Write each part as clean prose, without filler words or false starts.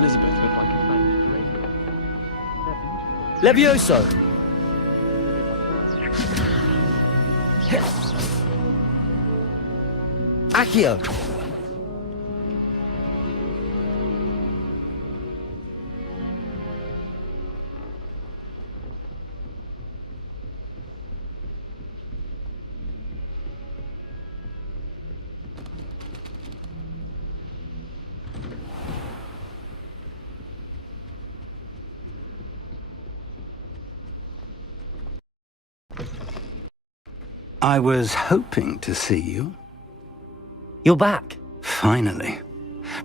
Elizabeth looked like a fanged dragon. Levioso! Accio! I was hoping to see you. You're back. Finally.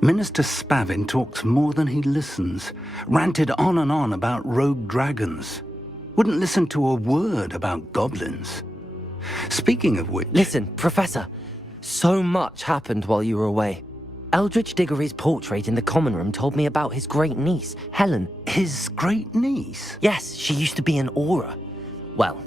Minister Spavin talks more than he listens. Ranted on and on about rogue dragons. Wouldn't listen to a word about goblins. Speaking of which... Listen, Professor. So much happened while you were away. Eldridge Diggory's portrait in the common room told me about his great niece, Helen. His great niece? Yes, she used to be an Auror. Well,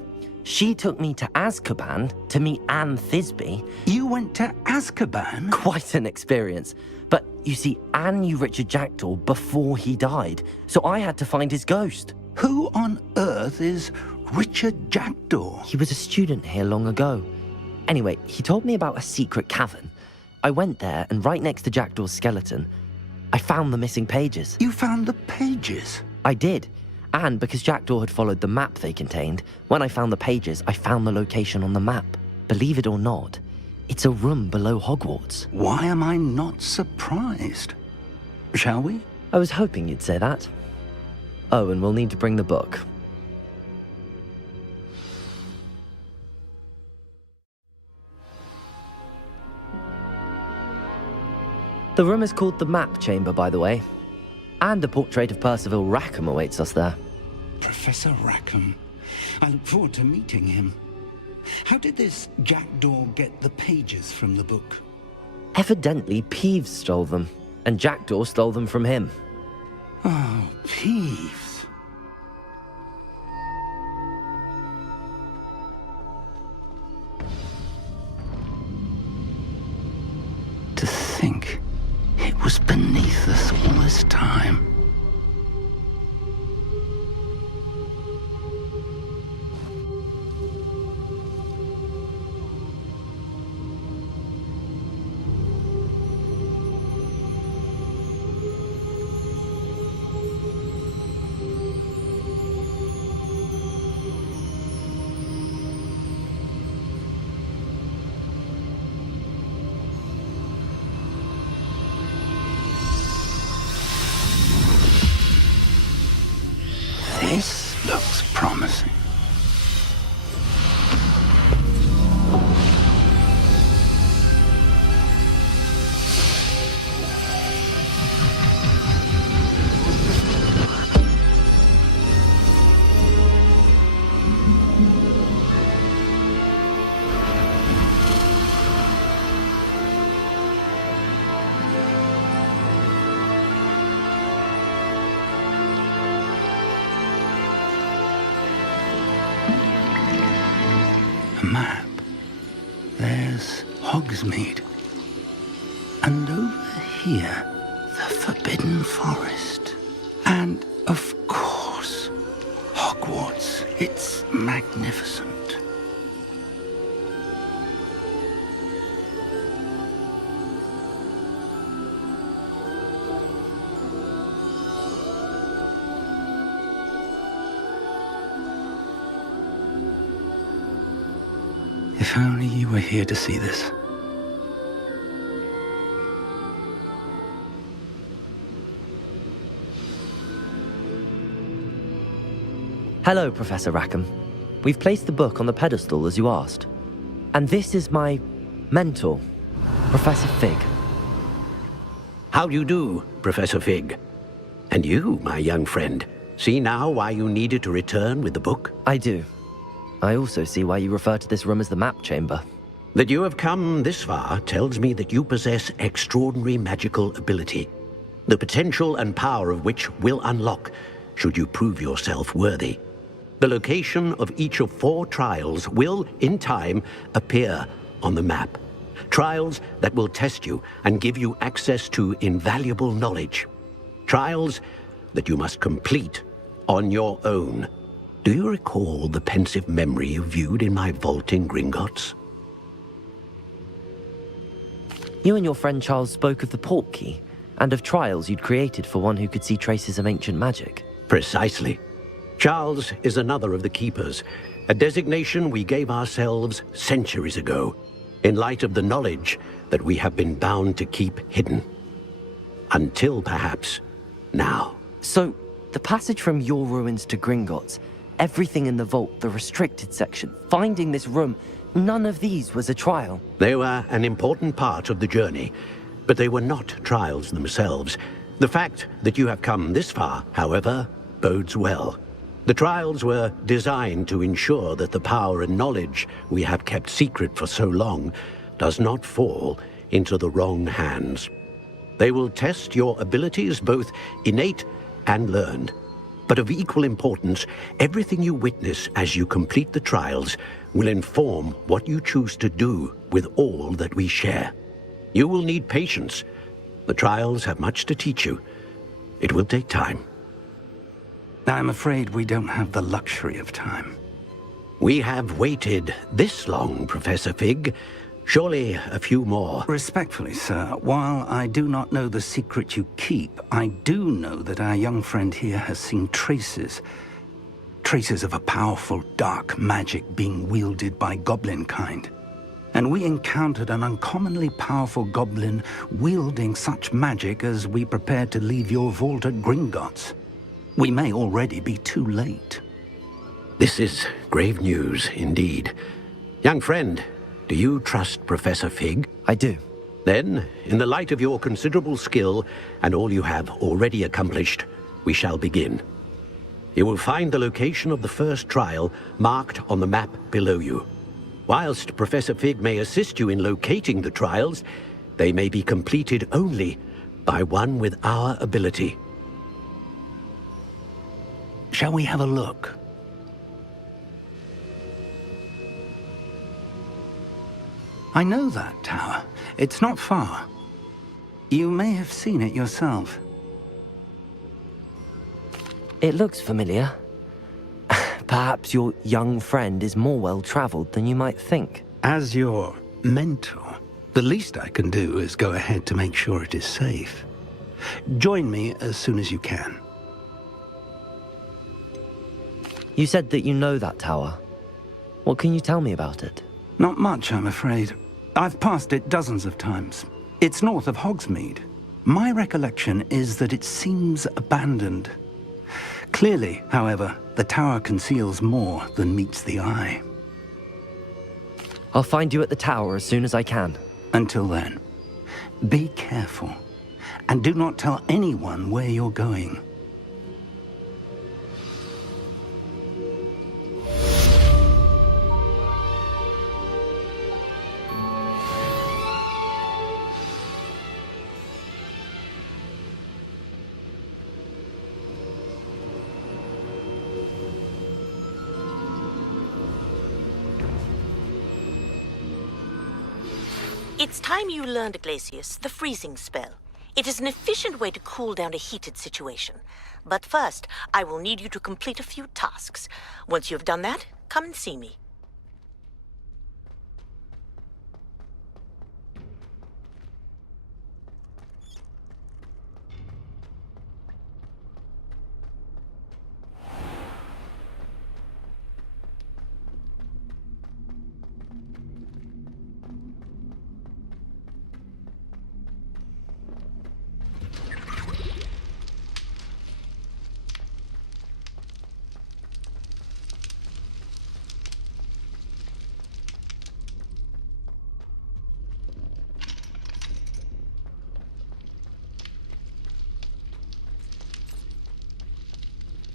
she took me to Azkaban to meet Anne Thisbe. You went to Azkaban? Quite an experience. But you see, Anne knew Richard Jackdaw before he died, so I had to find his ghost. Who on earth is Richard Jackdaw? He was a student here long ago. Anyway, he told me about a secret cavern. I went there, and right next to Jackdaw's skeleton, I found the missing pages. You found the pages? I did. And because Jackdaw had followed the map they contained, when I found the pages, I found the location on the map. Believe it or not, it's a room below Hogwarts. Why am I not surprised? Shall we? I was hoping you'd say that. Oh, and we'll need to bring the book. The room is called the Map Chamber, by the way. And a portrait of Percival Rackham awaits us there. Professor Rackham. I look forward to meeting him. How did this Jackdaw get the pages from the book? Evidently, Peeves stole them, and Jackdaw stole them from him. Oh, Peeves. To think it was beneath us all this time. This looks promising. A map. There's Hogsmeade. And over here, the Forbidden Forest. And, of course, Hogwarts. It's magnificent. If only you were here to see this. Hello, Professor Rackham. We've placed the book on the pedestal as you asked. And this is my mentor, Professor Fig. How do you do, Professor Fig? And you, my young friend, see now why you needed to return with the book? I do. I also see why you refer to this room as the Map Chamber. That you have come this far tells me that you possess extraordinary magical ability, the potential and power of which will unlock should you prove yourself worthy. The location of each of 4 trials will, in time, appear on the map. Trials that will test you and give you access to invaluable knowledge. Trials that you must complete on your own. Do you recall the pensive memory you viewed in my vault in Gringotts? You and your friend Charles spoke of the Portkey, and of trials you'd created for one who could see traces of ancient magic. Precisely. Charles is another of the Keepers, a designation we gave ourselves centuries ago, in light of the knowledge that we have been bound to keep hidden. Until, perhaps, now. So, the passage from your ruins to Gringotts, everything in the vault, the restricted section, finding this room, none of these was a trial. They were an important part of the journey, but they were not trials themselves. The fact that you have come this far, however, bodes well. The trials were designed to ensure that the power and knowledge we have kept secret for so long does not fall into the wrong hands. They will test your abilities, both innate and learned. But of equal importance, everything you witness as you complete the trials will inform what you choose to do with all that we share. You will need patience. The trials have much to teach you. It will take time. I'm afraid we don't have the luxury of time. We have waited this long, Professor Fig. Surely a few more. Respectfully, sir, while I do not know the secret you keep, I do know that our young friend here has seen traces of a powerful dark magic being wielded by goblin kind. And we encountered an uncommonly powerful goblin wielding such magic as we prepared to leave your vault at Gringotts. We may already be too late. This is grave news indeed. Young friend, do you trust Professor Fig? I do. Then, in the light of your considerable skill and all you have already accomplished, we shall begin. You will find the location of the first trial marked on the map below you. Whilst Professor Fig may assist you in locating the trials, they may be completed only by one with our ability. Shall we have a look? I know that tower. It's not far. You may have seen it yourself. It looks familiar. Perhaps your young friend is more well-traveled than you might think. As your mentor, the least I can do is go ahead to make sure it is safe. Join me as soon as you can. You said that you know that tower. What can you tell me about it? Not much, I'm afraid. I've passed it dozens of times. It's north of Hogsmeade. My recollection is that it seems abandoned. Clearly, however, the tower conceals more than meets the eye. I'll find you at the tower as soon as I can. Until then, be careful, and do not tell anyone where you're going. It's time you learned, Glacius, the freezing spell. It is an efficient way to cool down a heated situation. But first, I will need you to complete a few tasks. Once you have done that, come and see me.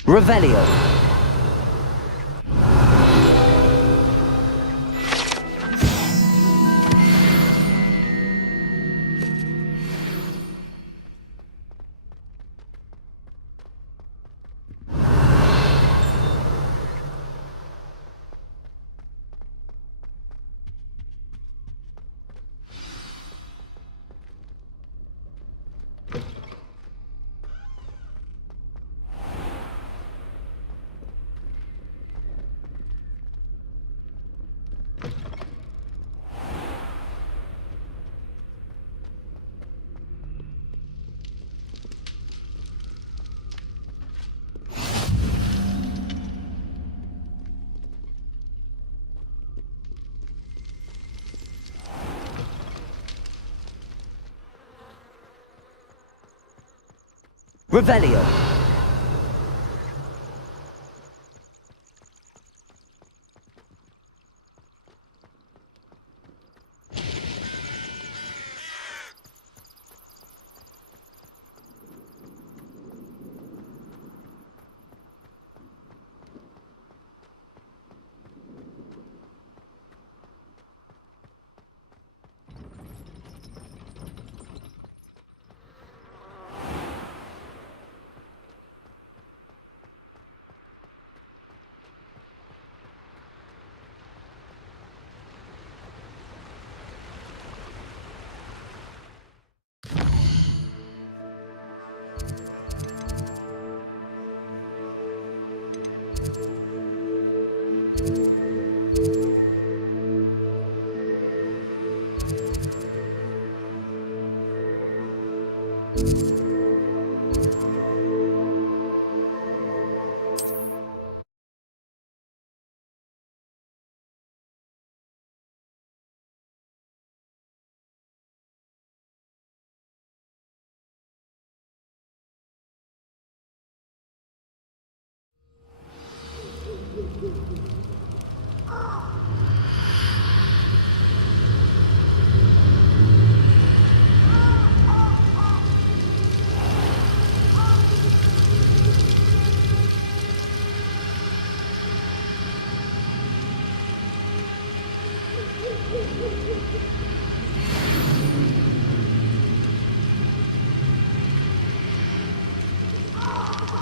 Revelio. Revelio.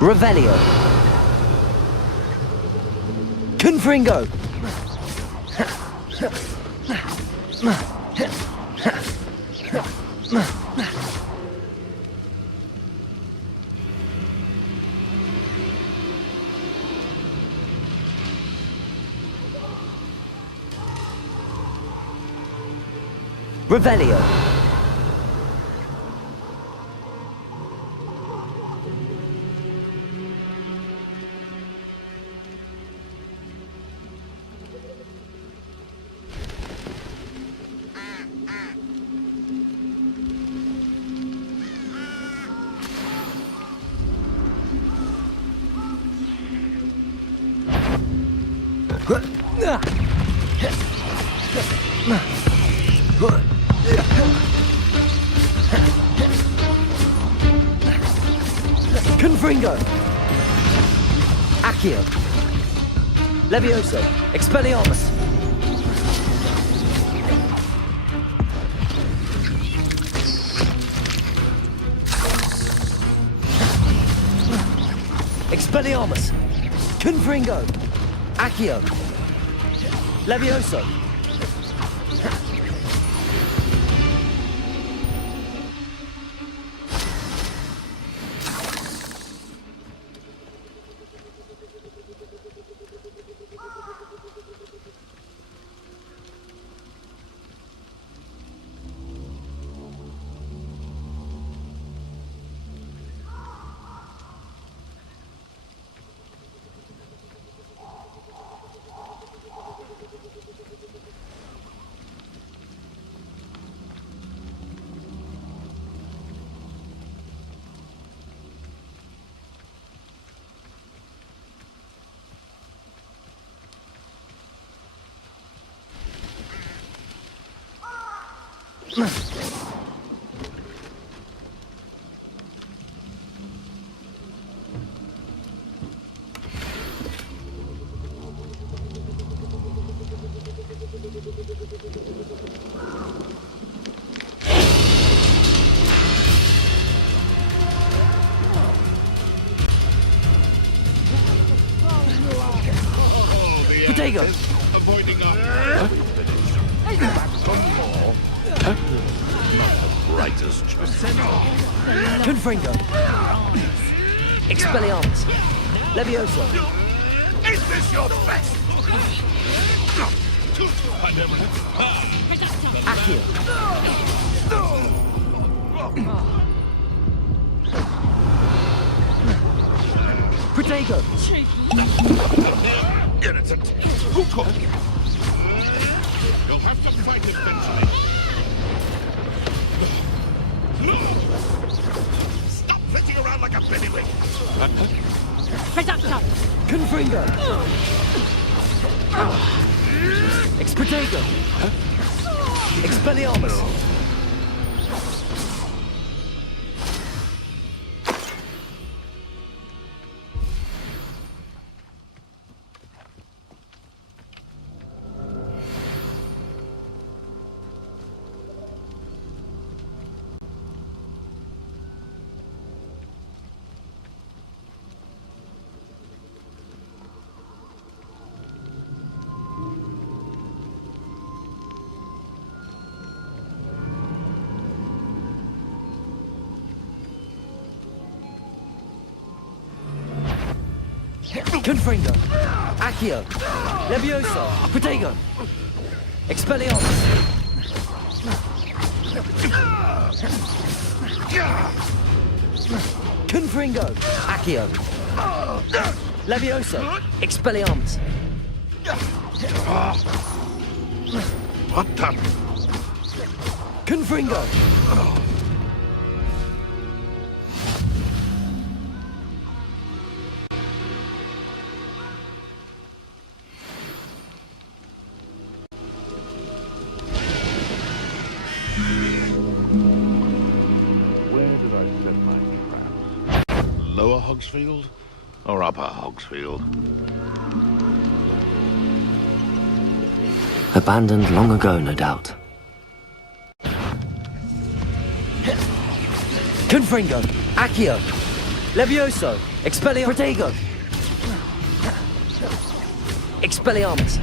Revelio. Confringo. Revelio. Confringo. Accio. Levioso. Expelliarmus. Expelliarmus. Confringo. Accio. Levioso. Potato. Avoiding our brightest Confringo. Expelliarmus. Levioso. Is this your best? I never Accio. Protego. innocent. Who could? You'll have to fight eventually. Stop flitting around down like a bailiwick. Reducto! Confringo! Expedego! Expelliarmus! Confringo! Accio! Levioso! Protego! Expelliarmus! Confringo! Accio! Levioso! Expelliarmus! What the? Confringo! Where did I set my traps? Lower Hogsfield or Upper Hogsfield? Abandoned long ago, no doubt. Confringo! Accio! Levioso! Expelliarmus! Protego! Expelliarmus!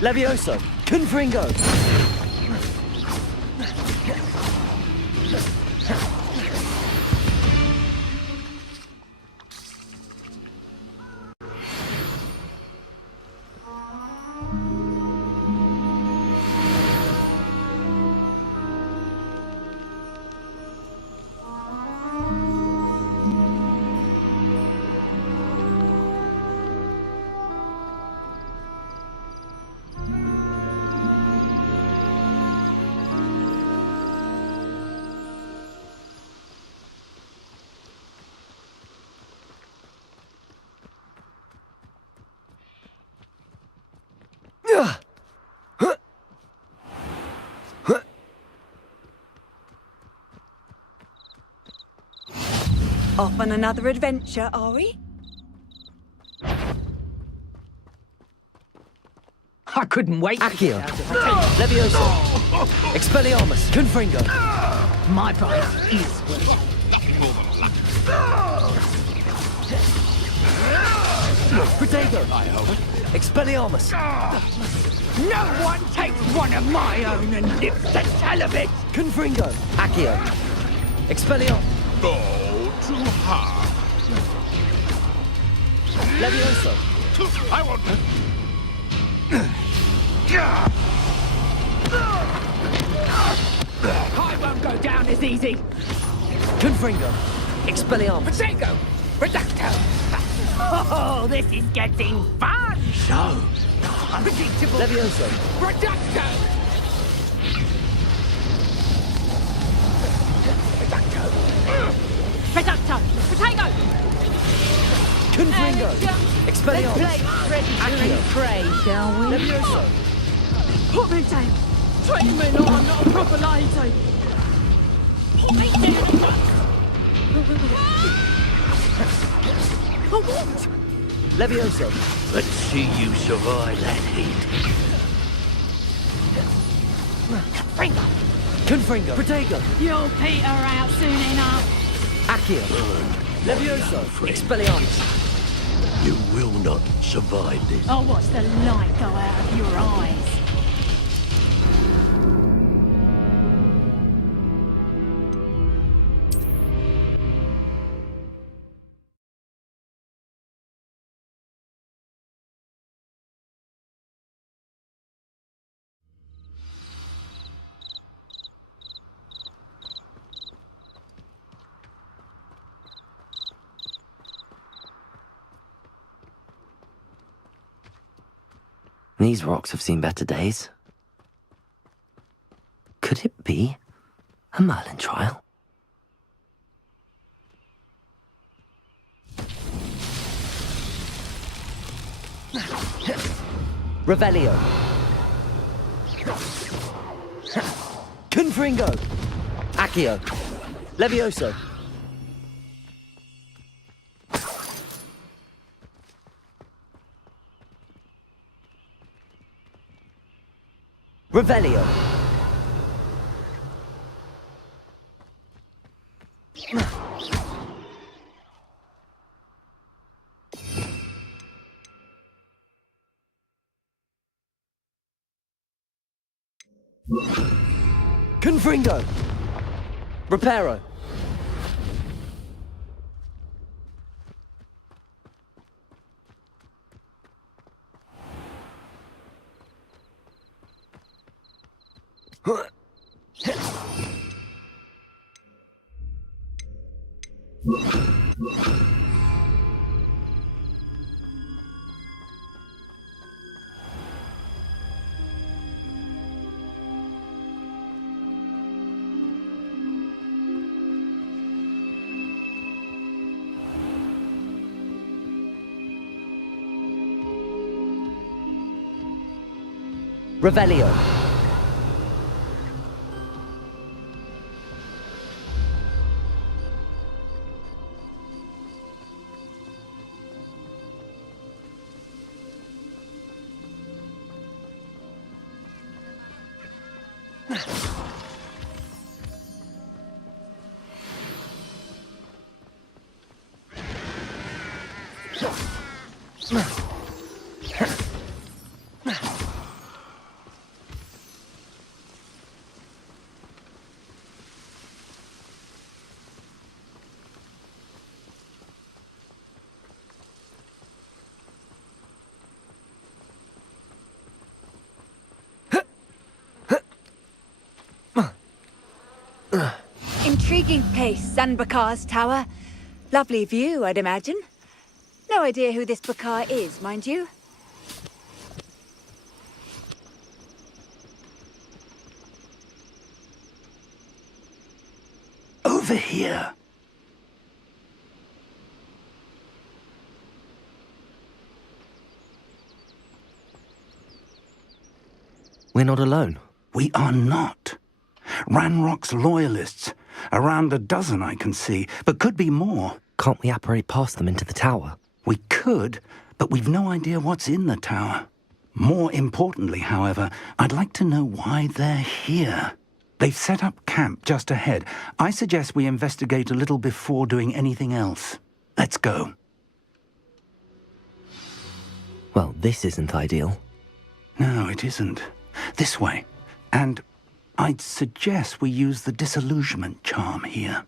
Levioso! Confringo! Off on another adventure, are we? I couldn't wait Accio! Levioso! Expelliarmus! Confringo! My price is worth Nothing more than luck. Protego! I hope. Expelliarmus! No one takes one of my own and lives to tell of it! Confringo! Accio! Expelliarmus! Go too hard. Levioso! I want. I won't go down as easy! Confringo! Expelliarmus! Protego! Reducto! Oh, this is getting fun! So, Unpredictable! Levioso! Reducto! Reducto! Protego! Confringo! Expelliarmus! ready Accio! pray, shall we? Levioso! Put me down! Treat me like I'm not a proper lady! Put me down! Oh, what? Levioso! let's see you survive that heat. Ringo! Confringo! Protego! You'll peter out soon enough! Accio! Levioso! Expelliarmus! You will not survive this. I'll watch the light go out of your eyes. These rocks have seen better days. Could it be a Merlin trial? Revelio. Confringo. Accio. Levioso. Revelio. Confringo. Reparo. Revelio. Intriguing place, Zanbakar's tower. Lovely view, I'd imagine. No idea who this Bakar is, mind you. Over here. We're not alone. We are not. Ranrock's loyalists. Around a dozen I can see, but could be more. Can't we apparate past them into the tower? We could, but we've no idea what's in the tower. More importantly, however, I'd like to know why they're here. They've set up camp just ahead. I suggest we investigate a little before doing anything else. Let's go. Well, this isn't ideal. No, it isn't. This way. And I'd suggest we use the disillusionment charm here.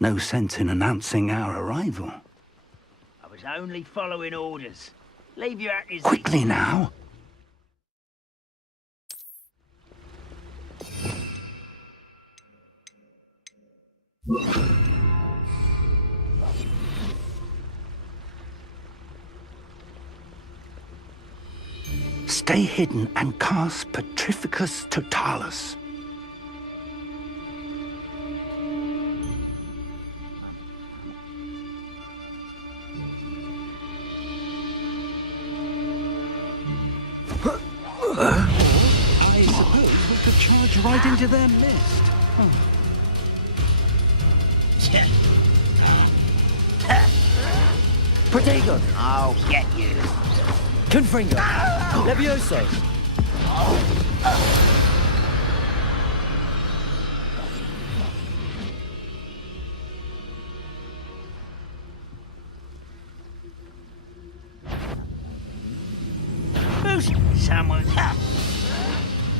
No sense in announcing our arrival. I was only following orders. Leave your actors. Quickly now. Stay hidden and cast Petrificus Totalis. I suppose we could charge right into their midst. Protego. I'll get you. Confringo. Levioso. Someone's up.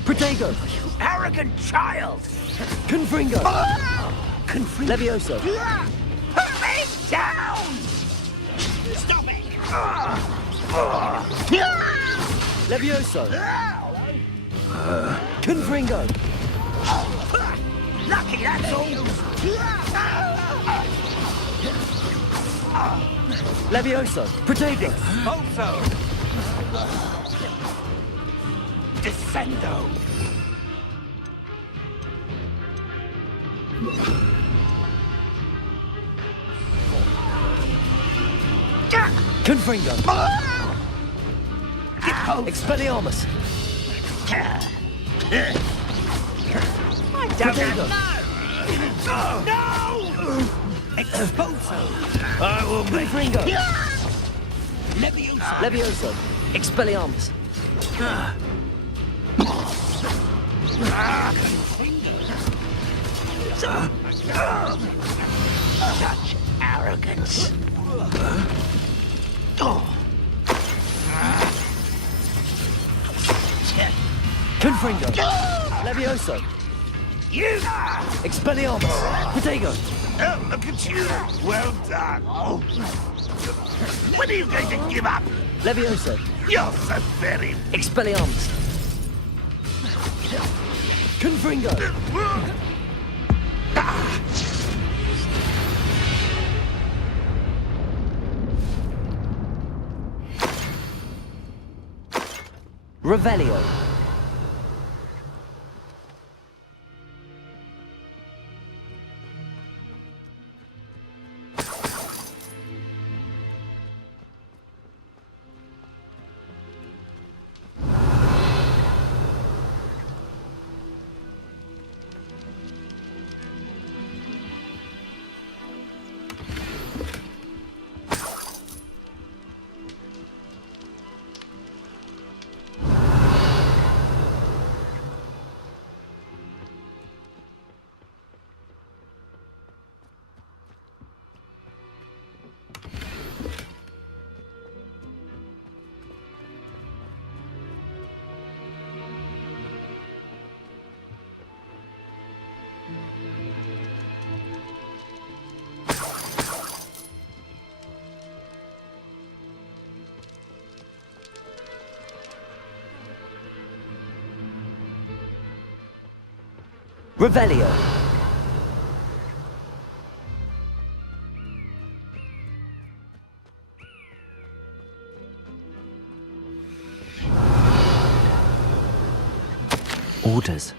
Protego. You arrogant child. Confringo. Confringo. Levioso. Put me down! Stop it! Levioso. Confringo. Lucky, that's all. Levioso. Protego. Also. Descendo. Confringo. Expelliarmus! Protego! No! Expulso! I will make Confringo! Leviosa! Levioso! Expelliarmus! Such arrogance. Confringo! Levioso! You! Expelliarmus! Protego! Oh, look at you! Well done! When are you going to give up? Levioso! You're so very... Expelliarmus! Confringo! Revelio! Revelio! Orders.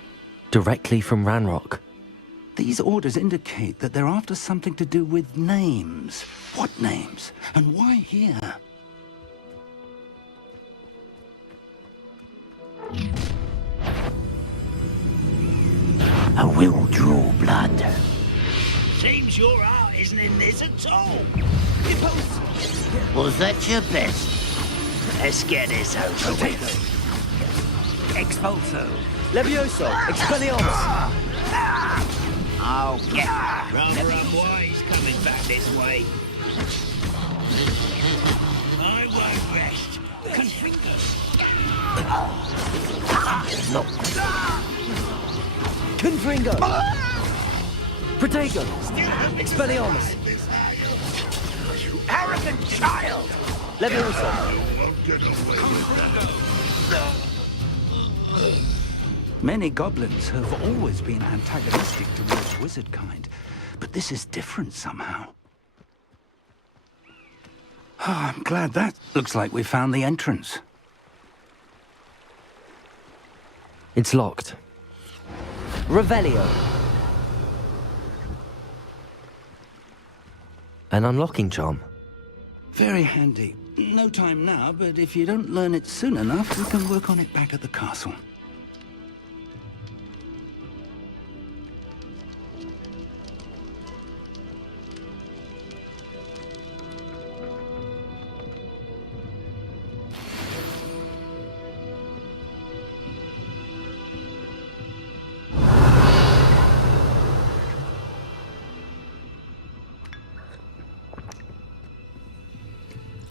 Directly from Ranrock. These orders indicate that they're after something to do with names. What names? And why here? I will draw blood. Seems your art isn't in this at all. Was that your best? Let's get this over with. Expulso. Levioso! Expelliarmus! I'll get rather unwise coming back this way. I won't rest. Confringo. No. Confringo! Protego! Expelliarmus! You arrogant child! Levioso! Won't get away with Many goblins have always been antagonistic towards wizard kind, but this is different somehow. Oh, I'm glad that looks like we found the entrance. It's locked. Revelio! An unlocking charm. Very handy. No time now, but if you don't learn it soon enough, we can work on it back at the castle.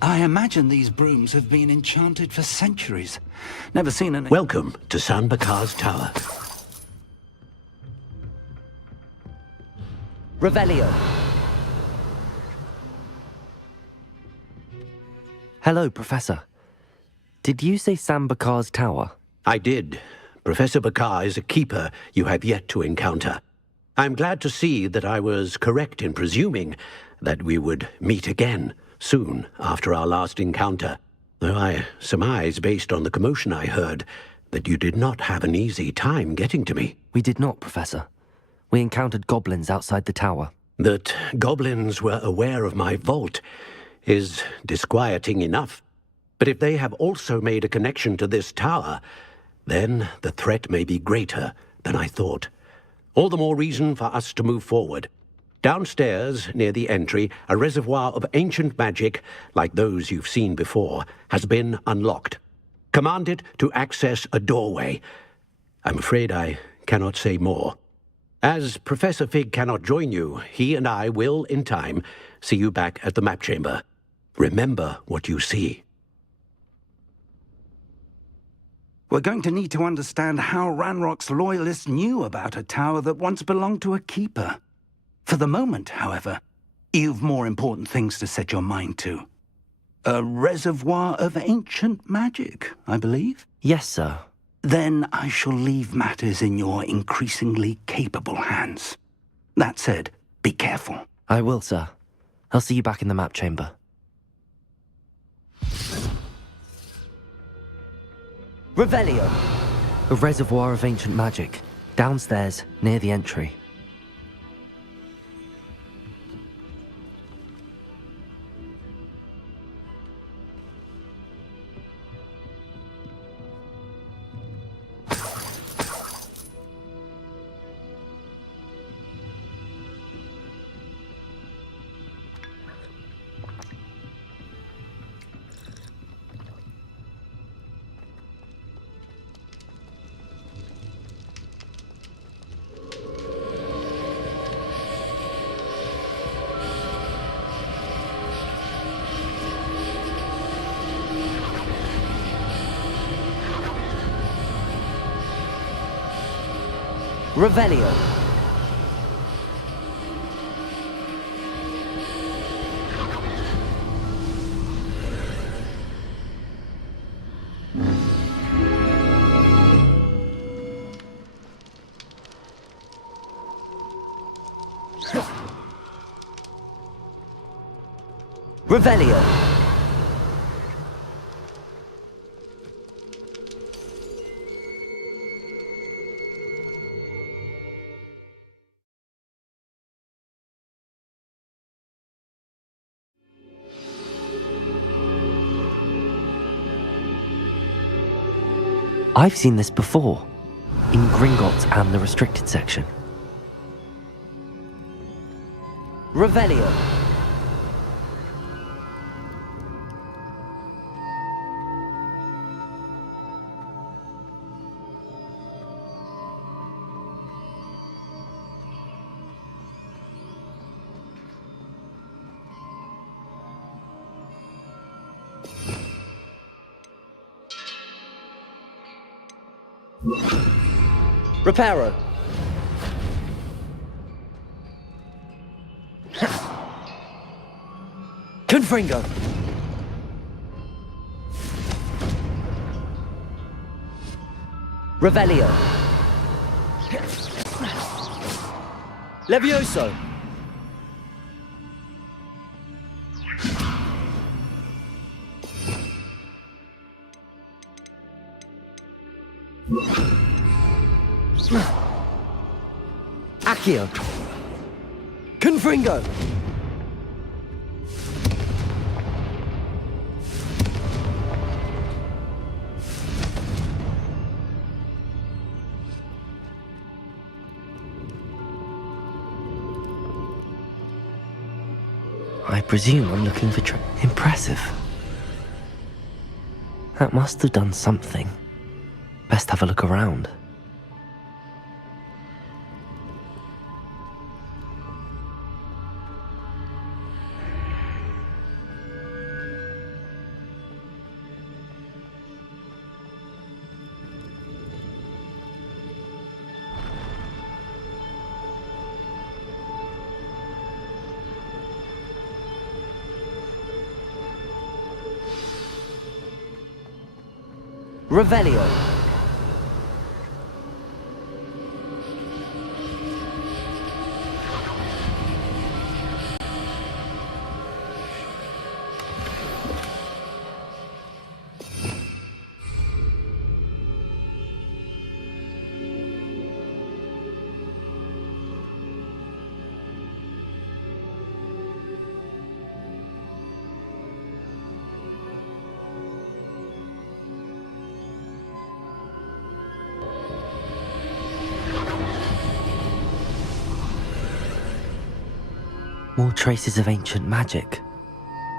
I imagine these brooms have been enchanted for centuries. Never seen an... Welcome to San Bakar's Tower. Revelio! Hello, Professor. Did you say Sam Bakar's tower? I did. Professor Bakar is a keeper you have yet to encounter. I'm glad to see that I was correct in presuming that we would meet again soon after our last encounter, though I surmise, based on the commotion I heard, that you did not have an easy time getting to me. We did not, Professor. We encountered goblins outside the tower. That goblins were aware of my vault is disquieting enough. But if they have also made a connection to this tower, then the threat may be greater than I thought. All the more reason for us to move forward. Downstairs, near the entry, a reservoir of ancient magic, like those you've seen before, has been unlocked. Command it to access a doorway. I'm afraid I cannot say more. As Professor Fig cannot join you, he and I will, in time, see you back at the map chamber. Remember what you see. We're going to need to understand how Ranrock's loyalists knew about a tower that once belonged to a keeper. For the moment, however, you've more important things to set your mind to. A reservoir of ancient magic, I believe? Yes, sir. Then I shall leave matters in your increasingly capable hands. That said, be careful. I will, sir. I'll see you back in the map chamber. Revelio. A reservoir of ancient magic. Downstairs, near the entry. Revelio. Revelio. I've seen this before, in Gringotts and the restricted section. Revelio. Reparo. Confringo. Revelio. Levioso. Accio. Confringo. I presume I'm looking for impressive. That must have done something. Best have a look around. Revelio. More traces of ancient magic.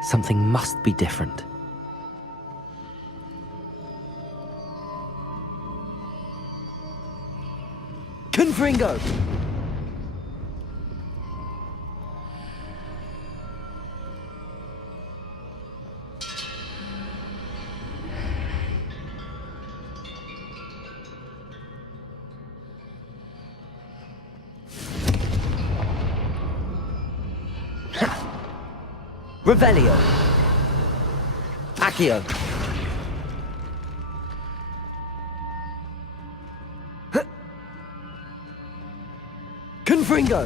Something must be different. Confringo! Revelio. Accio. Confringo.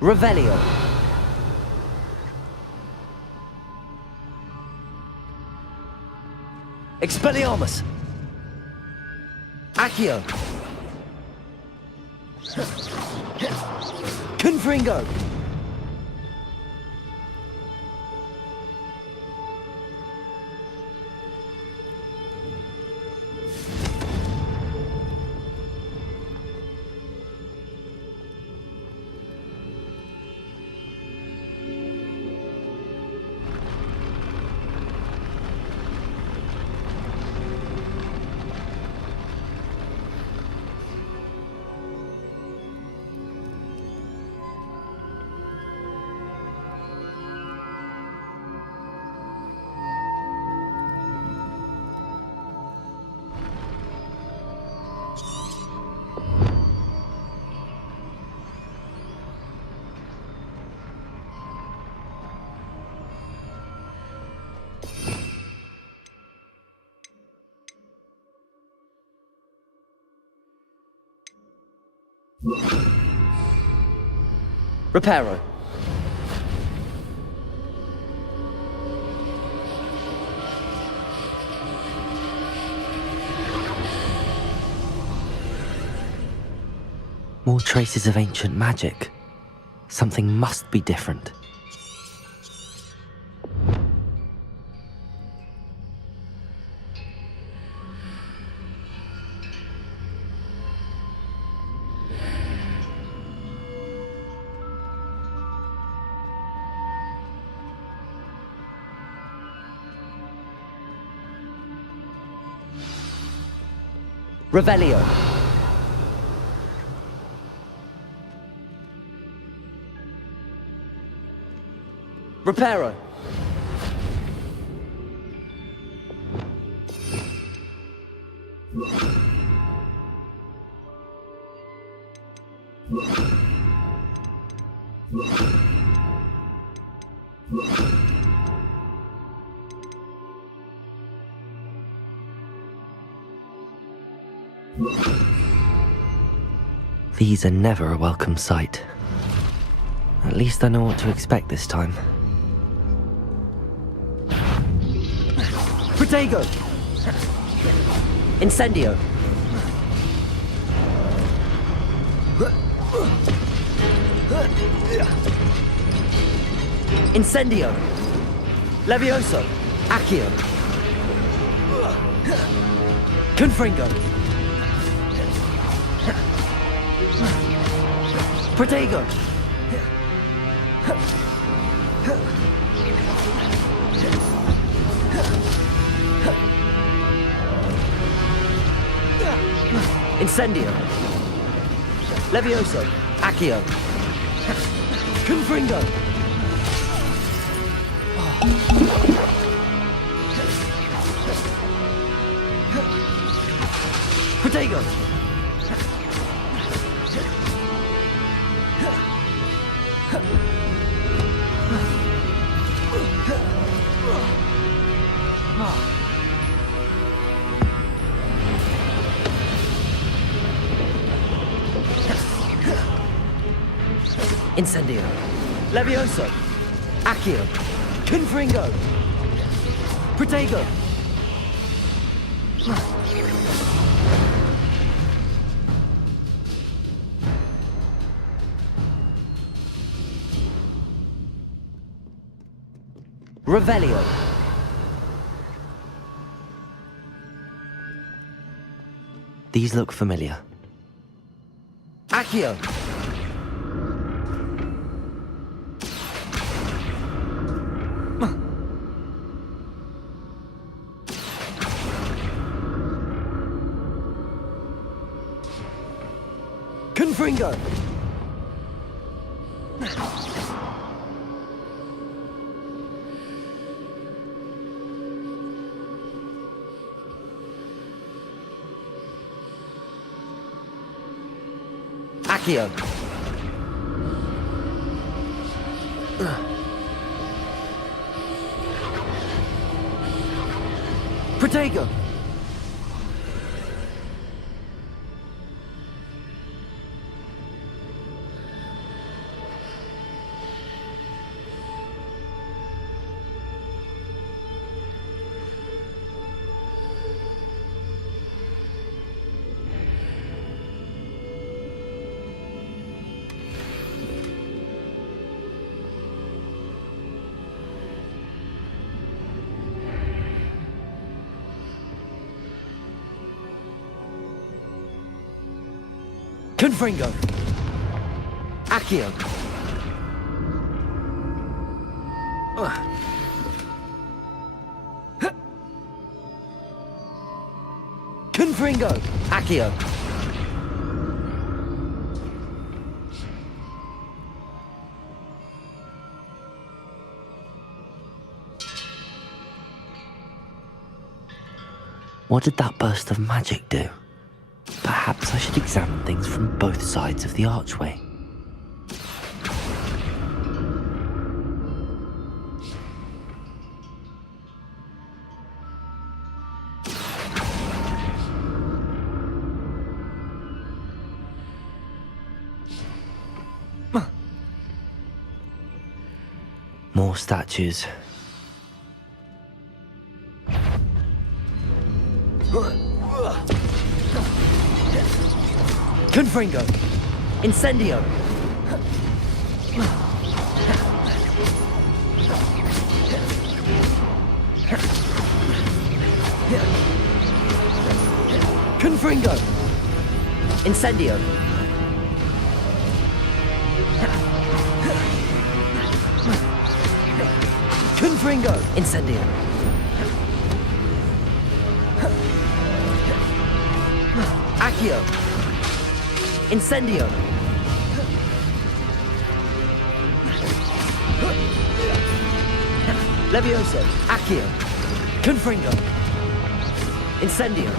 Revelio. Expelliarmus. Accio. Confringo. Reparo. More traces of ancient magic. Something must be different. Revelio. Reparo. These are never a welcome sight. At least I know what to expect this time. Protego. Incendio. Incendio. Levioso. Accio. Confringo. Protego. Incendio. Levioso. Accio. Confringo. Protego. Incendio. Levioso. Accio. Confringo. Protego. Revelio. These look familiar. Accio. Confringo. Accio. Protego. Confringo. Accio. Confringo. Accio. What did that burst of magic do? Perhaps I should examine things from both sides of the archway. More statues. Confringo. Incendio. Confringo. Incendio. Confringo. Incendio. Accio. Incendio. Levioso. Accio. Confringo. Incendio.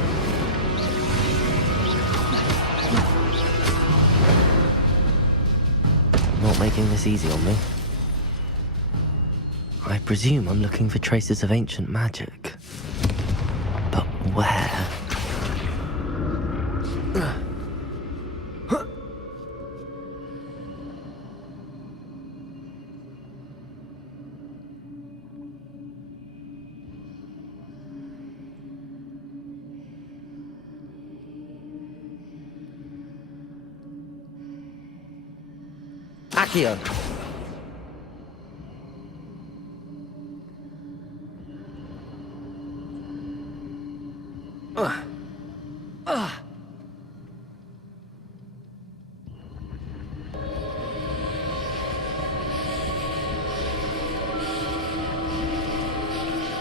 Not making this easy on me. I presume I'm looking for traces of ancient magic. But where? Accio.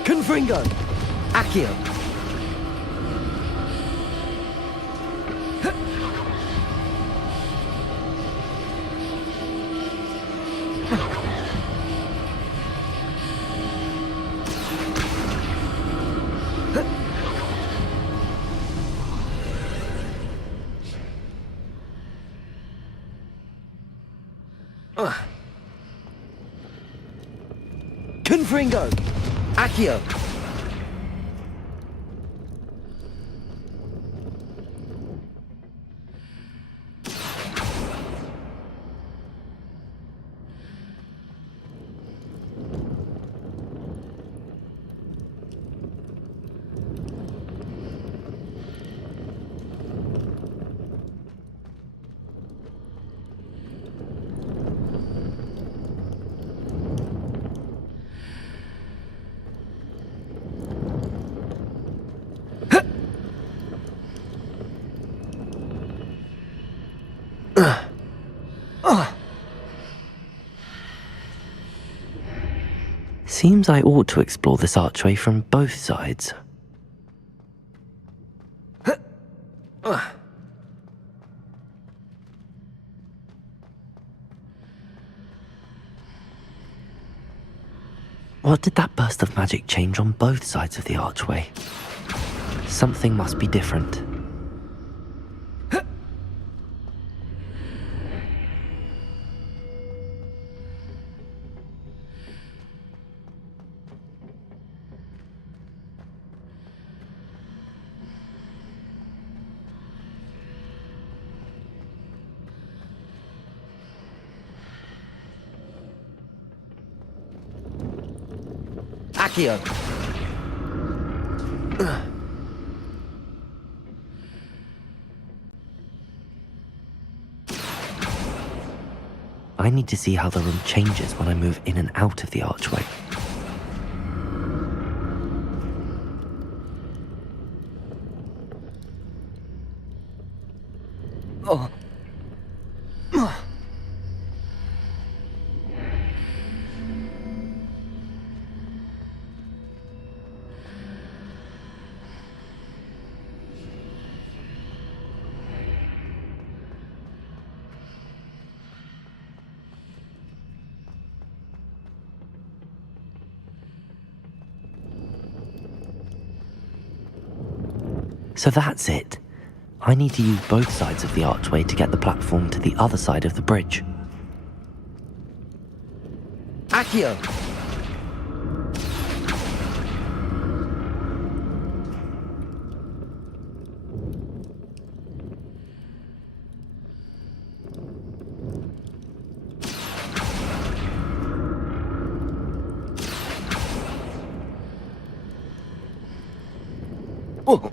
Confringo. Accio. Confringo. Accio. Seems I ought to explore this archway from both sides. What did that burst of magic change on both sides of the archway? Something must be different. Accio. I need to see how the room changes when I move in and out of the archway. Oh. So that's it. I need to use both sides of the archway to get the platform to the other side of the bridge. Accio. Oh.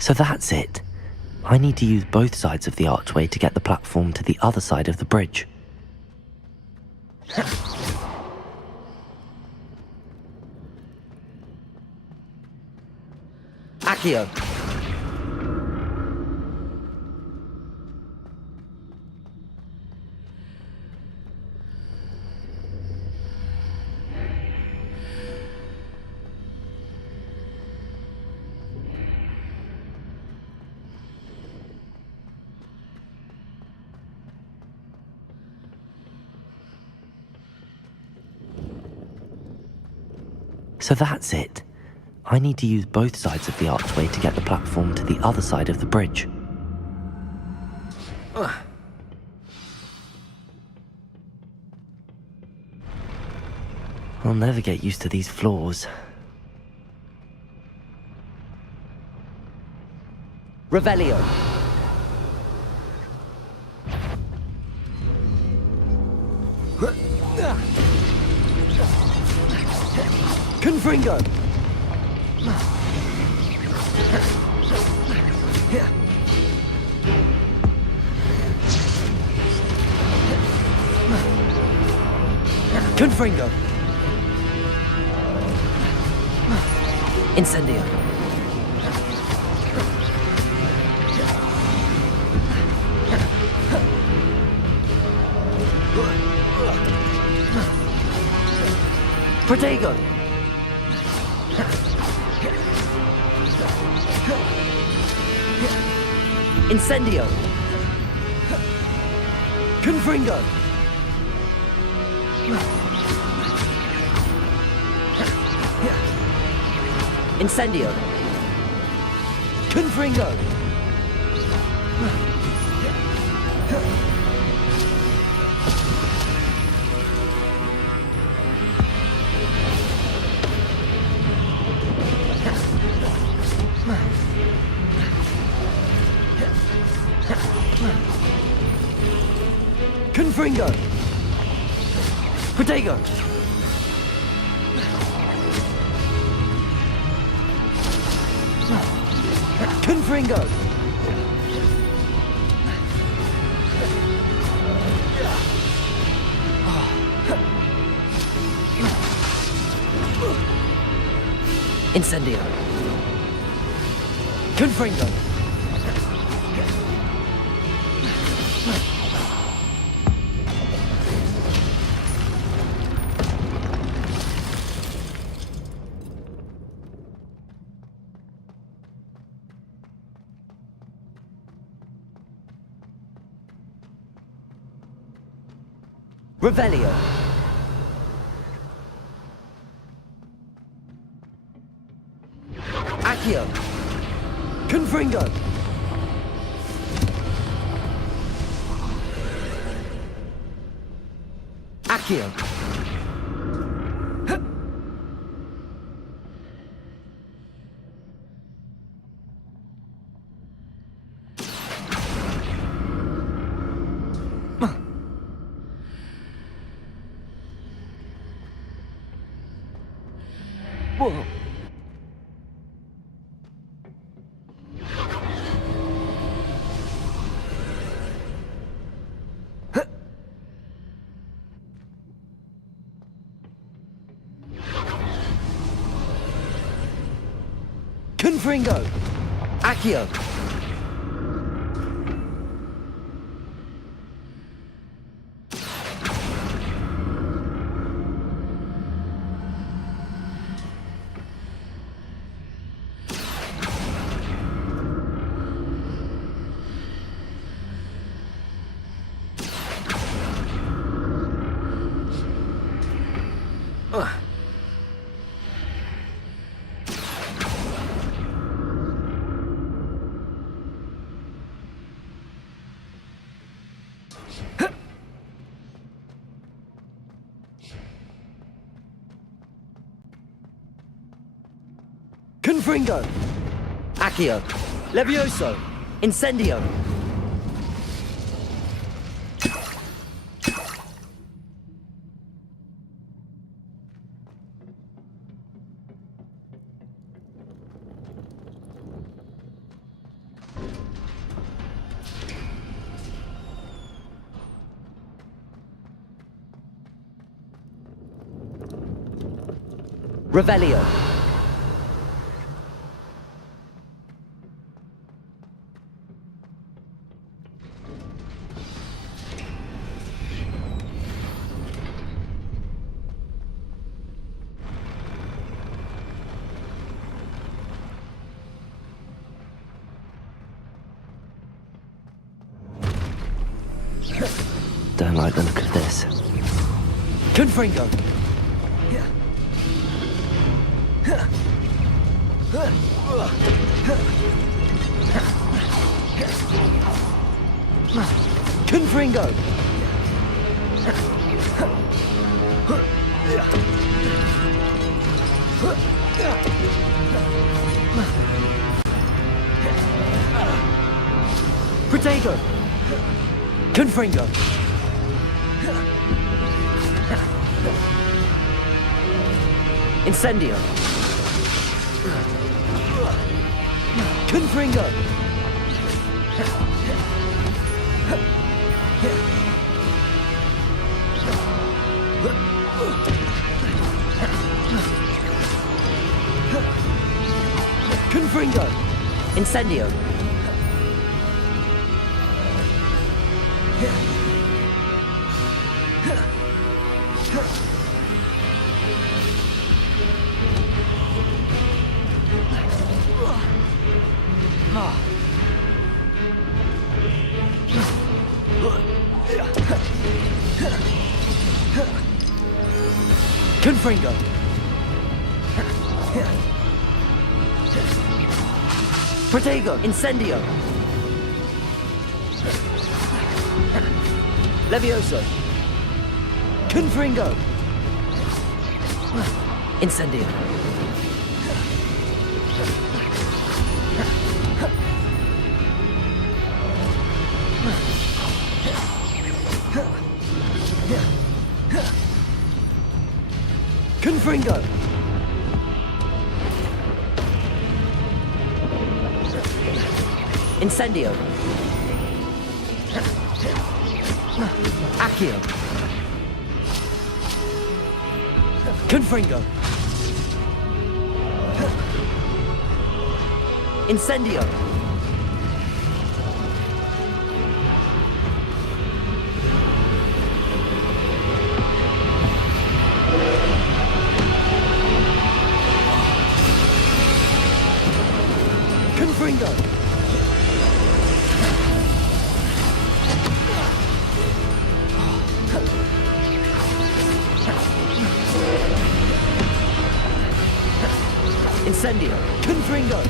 So that's it. I need to use both sides of the archway to get the platform to the other side of the bridge. Accio. So that's it. I need to use both sides of the archway to get the platform to the other side of the bridge. I'll never get used to these floors. Revelio. Confringo. Confringo. Incendio. Protego. Incendio. Confringo. Incendio. Confringo. Confringo. Protego. Confringo. Incendio. Confringo. Revelio. Accio. Confringo. Accio. Whoa. Confringo. Accio. Confringo. Accio. Levioso. Incendio. Revelio. Don't like the look of this. Confringo. Confringo. Protego. Confringo. Incendio. Confringo. Confringo. Incendio. Confringo. Protego. Incendio. Levioso. Confringo. Incendio. Confringo. Incendio. Accio. Confringo. Incendio. Confringo. Incendio. Confringo.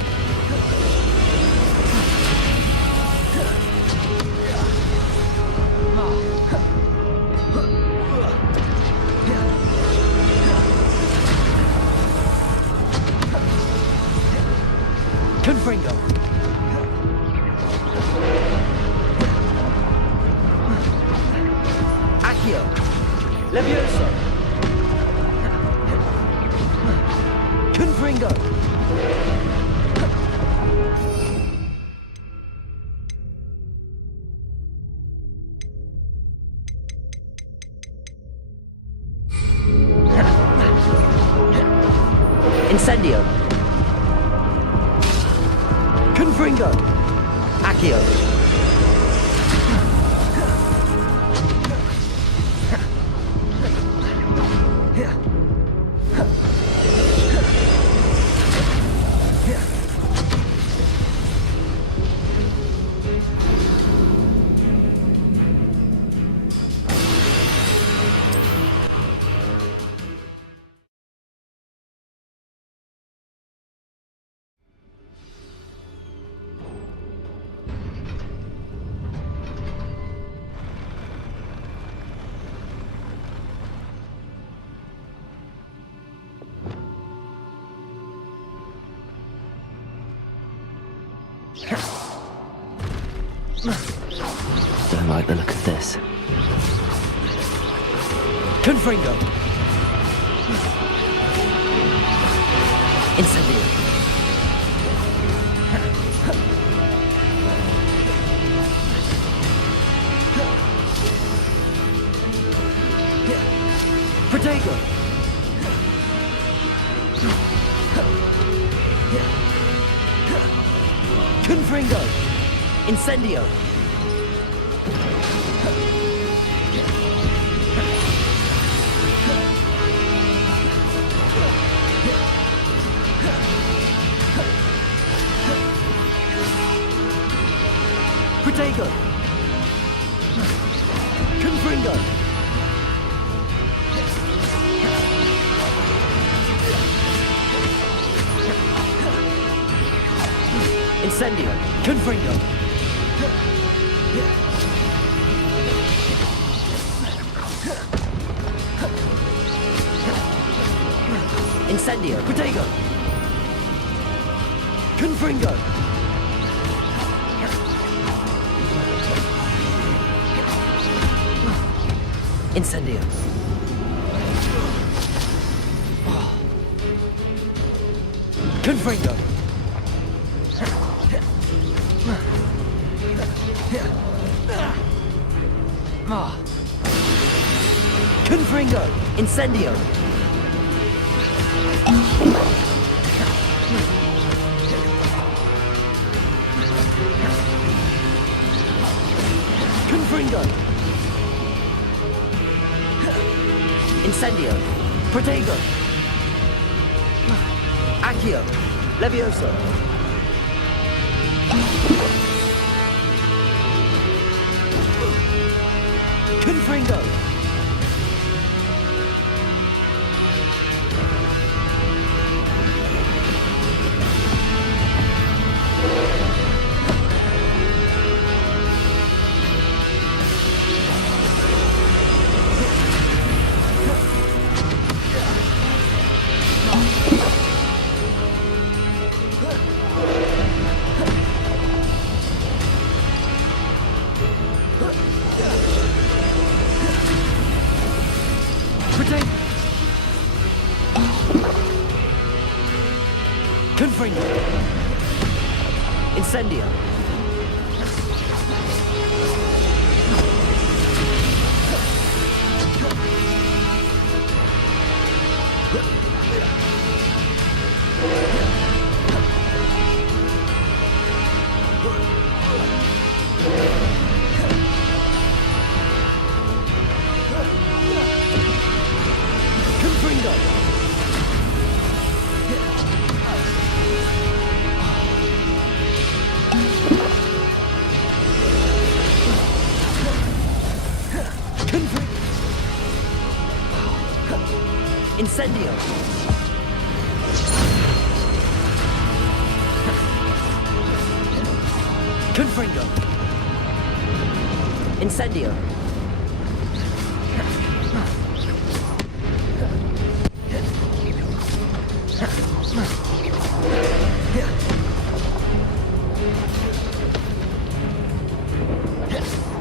Confringo. Accio. Levioso. Confringo. Incendio. Confringo. Accio. Don't like the look of this. Confringo. Incendio. Protego. Confringo. Incendio. Protego. Confringo. Incendio. Confringo. Incendio. Protego. Confringo. Incendio. Confringo. Confringo. Incendio. Confringo. Incendio. Protego. Accio. Levioso. Confringo. Confringo. Incendio. Confringo! Incendio! Confringo! Incendio!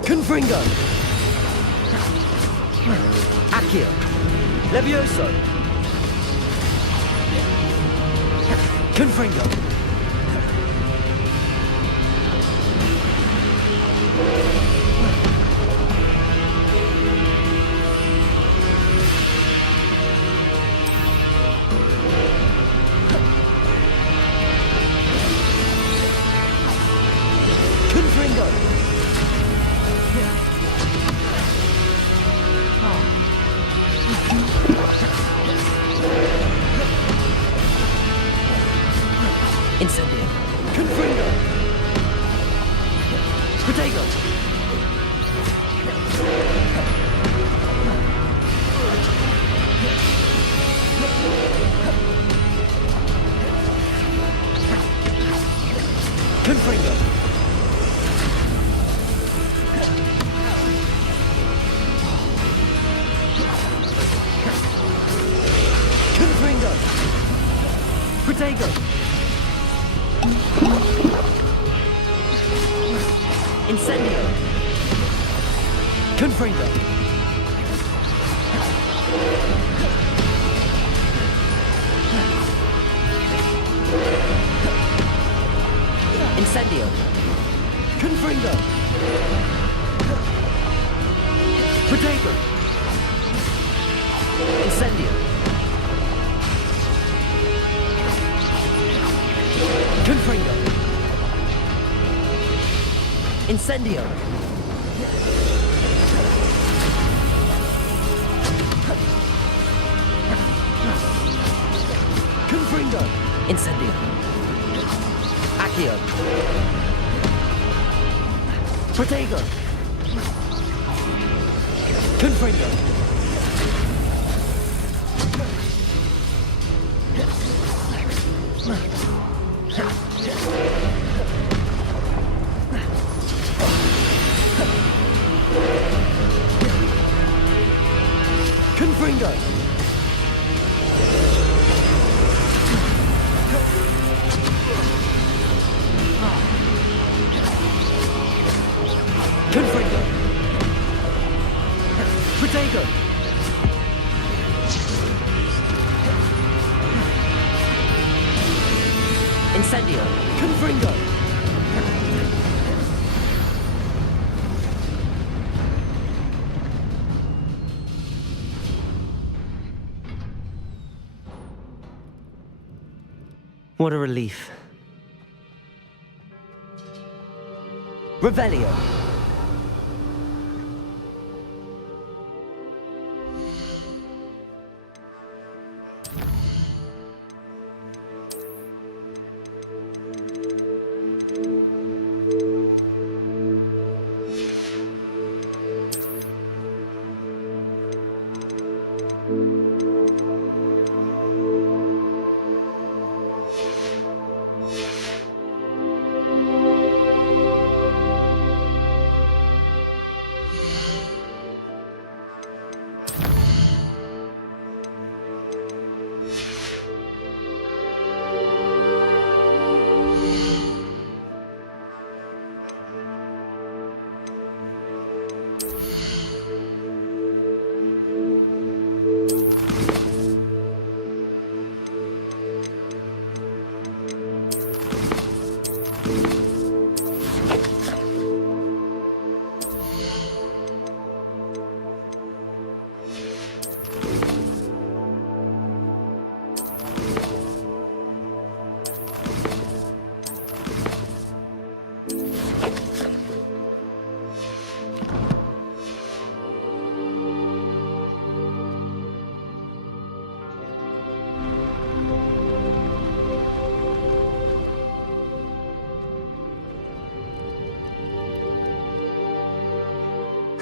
Confringo! Accio! Levioso! Confringo! Confringo! Incendio! Confringo! Protego! Confringo! Confringo! Protego! Incendio! Confringo! Incendio! Confringo! Protego! Incendio! Confringo! Incendio! Confringo! Incendio! Accio! Protego! Confringo! Confringo! Confringo! Protego! Incendio! Confringo! What a relief. Revelio!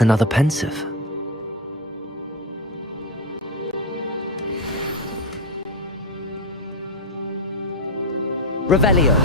another pensive. Revelio.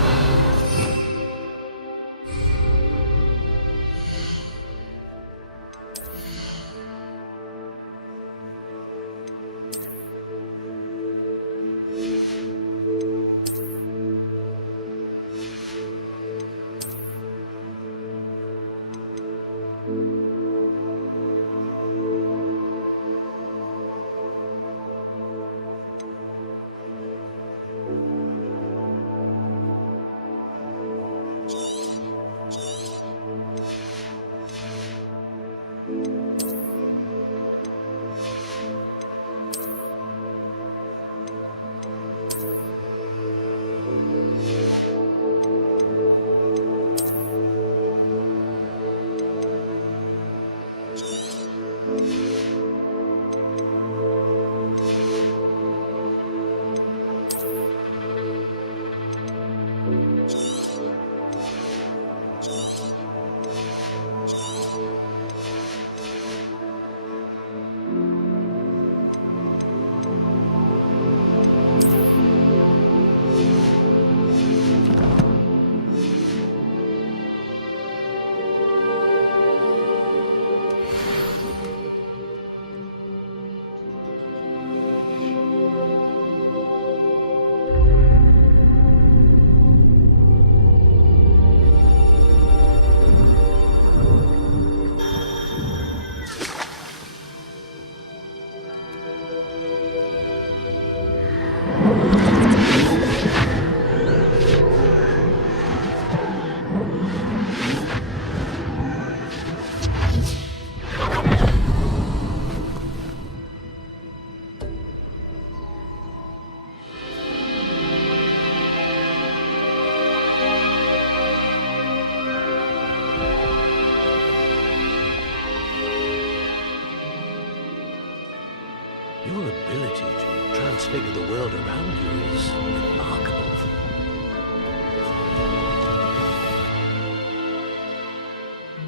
Your ability to transfigure the world around you is remarkable.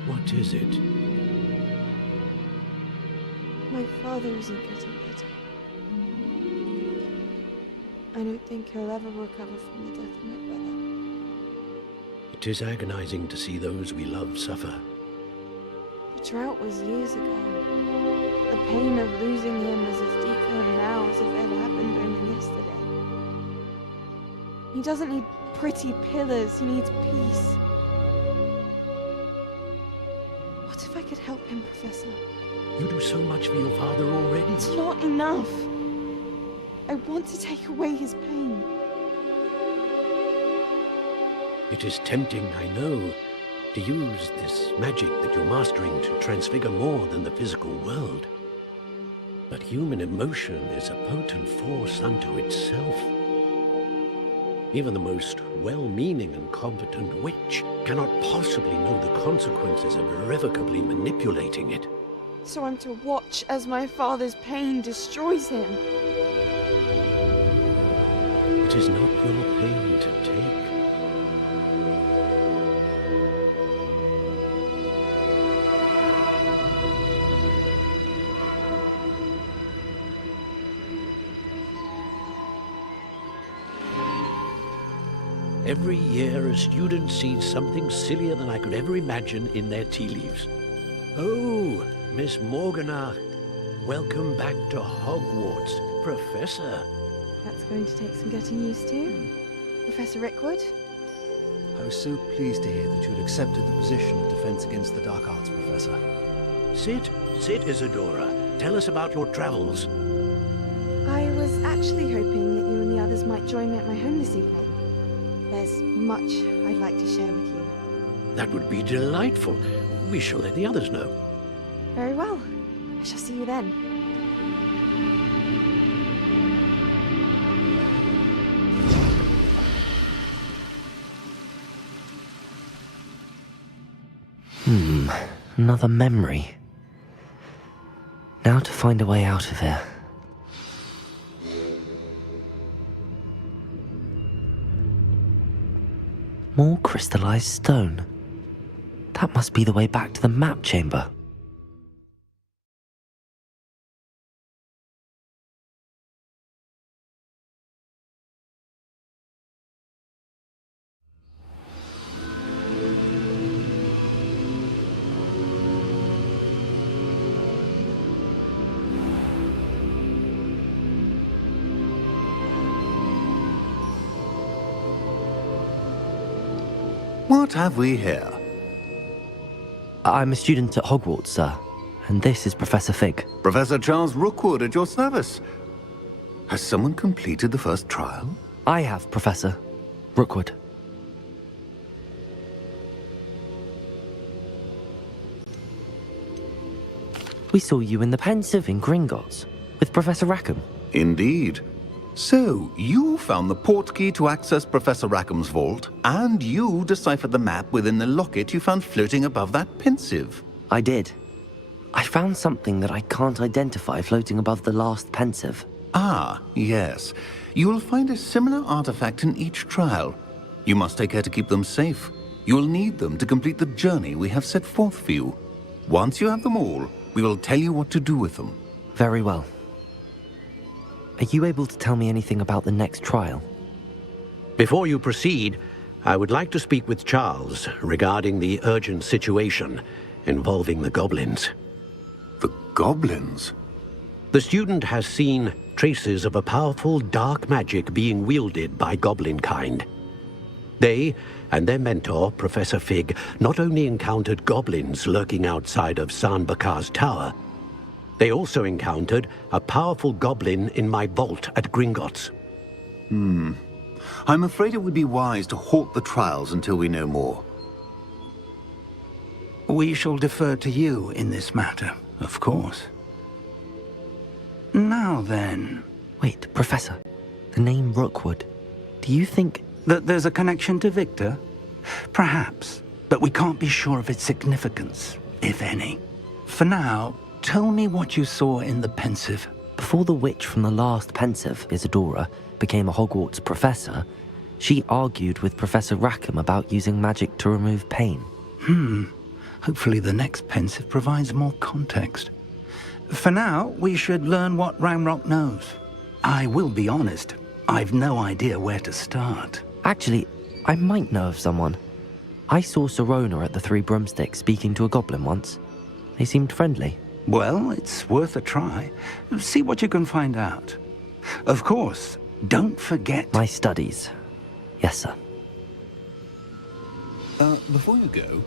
What is it? My father isn't getting better. I don't think he'll ever recover from the death of my brother. It is agonizing to see those we love suffer. The drought was years ago. The pain of losing him is as deep for him now as if it had happened only yesterday. He doesn't need pretty pillars, he needs peace. What if I could help him, Professor? You do so much for your father already. It's not enough. I want to take away his pain. It is tempting, I know, to use this magic that you're mastering to transfigure more than the physical world. But human emotion is a potent force unto itself. Even the most well-meaning and competent witch cannot possibly know the consequences of irrevocably manipulating it. So I'm to watch as my father's pain destroys him. It is not your pain to take. Every year, a student sees something sillier than I could ever imagine in their tea leaves. Oh, Miss Morganach, welcome back to Hogwarts, Professor. That's going to take some getting used to. Professor Rickwood? I was so pleased to hear that you had accepted the position of Defense Against the Dark Arts, Professor. Sit, Isadora. Tell us about your travels. I was actually hoping that you and the others might join me at my home this evening. There's much I'd like to share with you. That would be delightful. We shall let the others know. Very well. I shall see you then. Another memory. Now to find a way out of here. More crystallized stone. That must be the way back to the map chamber. What have we here? I'm a student at Hogwarts, sir. And this is Professor Fig. Professor Charles Rookwood at your service. Has someone completed the first trial? I have, Professor Rookwood. We saw you in the Pensive in Gringotts with Professor Rackham. Indeed. So, you found the portkey to access Professor Rackham's vault, and you deciphered the map within the locket you found floating above that Pensive. I did. I found something that I can't identify floating above the last Pensive. Ah, yes. You will find a similar artifact in each trial. You must take care to keep them safe. You will need them to complete the journey we have set forth for you. Once you have them all, we will tell you what to do with them. Very well. Are you able to tell me anything about the next trial? Before you proceed, I would like to speak with Charles regarding the urgent situation involving the goblins. The goblins? The student has seen traces of a powerful dark magic being wielded by goblin kind. They and their mentor, Professor Fig, not only encountered goblins lurking outside of Sanbakar's tower, they also encountered a powerful goblin in my vault at Gringotts. I'm afraid it would be wise to halt the trials until we know more. We shall defer to you in this matter, of course. Now then... Wait, Professor. The name Rookwood. Do you think... that there's a connection to Victor? Perhaps, but we can't be sure of its significance, if any. For now, tell me what you saw in the Pensive. Before the witch from the last Pensive, Isadora, became a Hogwarts professor, she argued with Professor Rackham about using magic to remove pain. Hopefully the next Pensive provides more context. For now, we should learn what Ranrock knows. I will be honest, I've no idea where to start. Actually, I might know of someone. I saw Sirona at the Three Broomsticks speaking to a goblin once. They seemed friendly. Well, it's worth a try. See what you can find out. Of course, don't forget... My studies. Yes, sir. Before you go...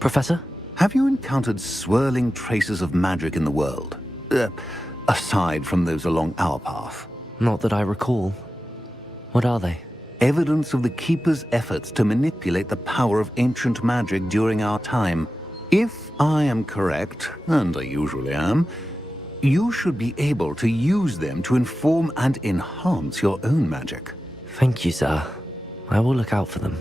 Professor? Have you encountered swirling traces of magic in the world? Aside from those along our path? Not that I recall. What are they? Evidence of the Keeper's efforts to manipulate the power of ancient magic during our time. If I am correct, and I usually am, you should be able to use them to inform and enhance your own magic. Thank you, sir. I will look out for them.